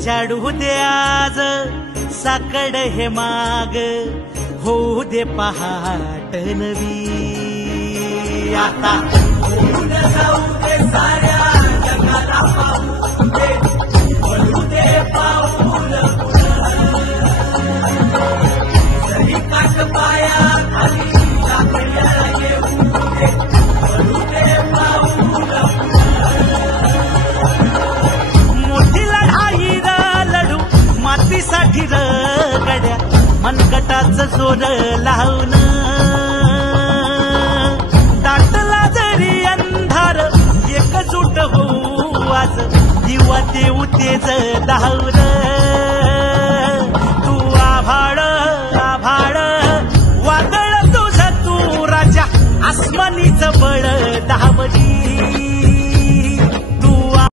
उजाडू दे आज साकड हे माग, होऊ दे पहाट नवी. आता जाऊ दे साऱ्या जगाला पाहू दे, वळू दे पाऊल जरी काट पाया खाली टाकल्या येऊ दे, वळू दे पाऊल. मोठी लढाई लढू मातीसाठी रगड्या, मनगटाचं जोर लावून दाटला जरी अंधार एकजूट होऊ आज, दिवा देऊ तेज दावर. तू आभाळ आभाळ वादळ तुझ तू राजा, आसमानीच बळ दावली.